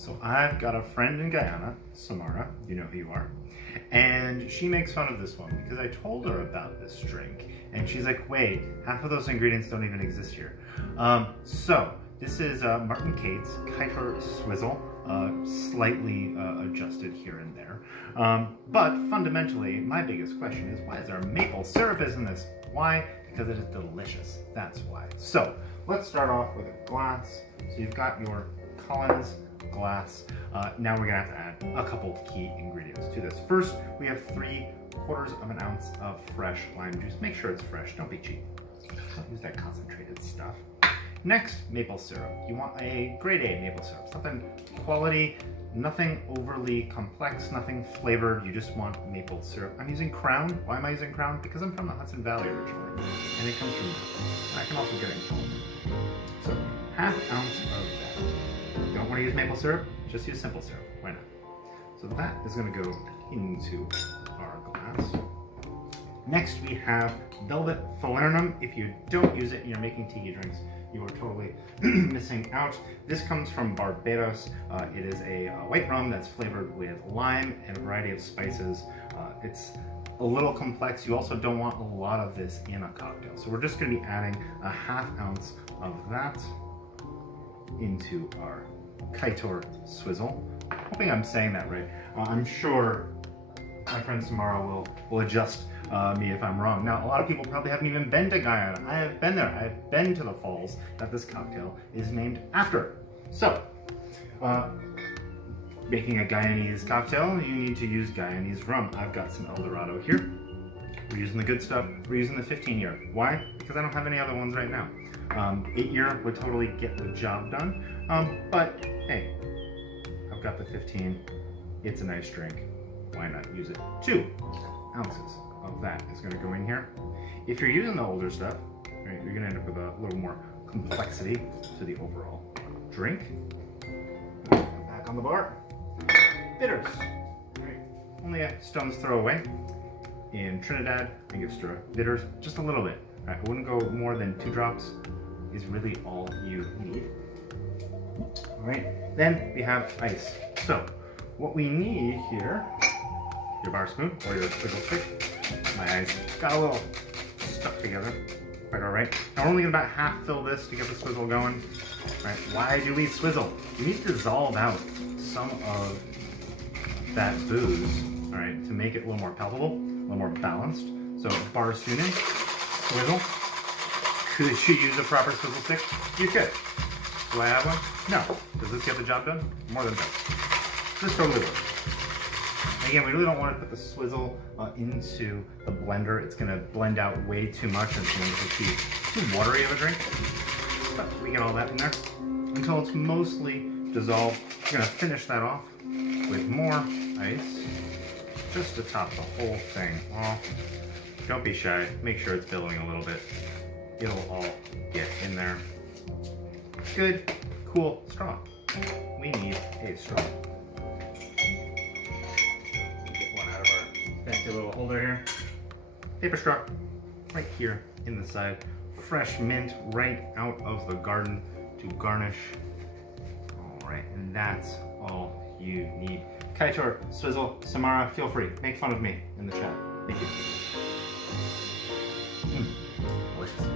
So I've got a friend in Guyana, Samara, you know who you are, and she makes fun of this one because I told her about this drink, and she's like, wait, half of those ingredients don't even exist here. So this is Martin Cate's Kaieteur Swizzle, slightly adjusted here and there. But fundamentally, my biggest question is, why is there maple syrup in this? Why? Because it is delicious, that's why. So let's start off with a glass. So you've got your Collins glass. Now we're gonna have to add a couple of key ingredients to this. First, we have 3/4 of an ounce of fresh lime juice. Make sure it's fresh, don't be cheap. Don't use that concentrated stuff. Next, maple syrup. You want a grade A maple syrup, something quality, nothing overly complex, nothing flavored. You just want maple syrup. I'm using Crown. Why am I using Crown? Because I'm from the Hudson Valley originally, and it comes from there. I can also get it in California. So, 1/2 ounce of that. Don't want to use maple syrup, just use simple syrup. Why not? So that is going to go into our glass. Next, we have velvet falernum. If you don't use it and you're making tiki drinks, you are totally missing out. This comes from Barbados. It is a white rum that's flavored with lime and a variety of spices. It's a little complex. You also don't want a lot of this in a cocktail. So we're just gonna be adding 1/2 ounce of that into our Kaieteur Swizzle. Hoping I'm saying that right. I'm sure my friend Samara will adjust me if I'm wrong. Now, a lot of people probably haven't even been to Guyana. I have been there. I've been to the falls that this cocktail is named after. So, making a Guyanese cocktail, you need to use Guyanese rum. I've got some El Dorado here. We're using the good stuff. We're using the 15-year. Why? Because I don't have any other ones right now. 8-year would totally get the job done. But hey, I've got the 15. It's a nice drink. Why not use it? 2 ounces of that is going to go in here. If you're using the older stuff, right, you're going to end up with a little more complexity to the overall drink. Back on the bar. Bitters. Right. Only a stone's throw away. In Trinidad, Angostura bitters, just a little bit. Right, I wouldn't go more than 2 drops. Is really all you need. All right. Then we have ice. So what we need here, your bar spoon or your swizzle stick. My eyes got a little stuck together. Quite all right. Now we're only gonna about half fill this to get the swizzle going. Right? Why do we swizzle? We need to dissolve out some of that booze, all right, to make it a little more palpable, a little more balanced. So bar spooning, swizzle. Could you use a proper swizzle stick? You could. Do I have one? No. Does this get the job done? More than does. This totally works. Again, we really don't want to put the swizzle into the blender. It's going to blend out way too much and it's going to be too watery of a drink. But we get all that in there until it's mostly dissolved. We're going to finish that off with more ice just to top the whole thing off. Don't be shy. Make sure it's billowing a little bit. It'll all get in there. Good, cool straw. We need a straw. Fancy little holder here. Paper straw right here in the side. Fresh mint right out of the garden to garnish. All right, and that's all you need. Kaieteur, Swizzle, Samara, feel free. Make fun of me in the chat. Thank you. Delicious.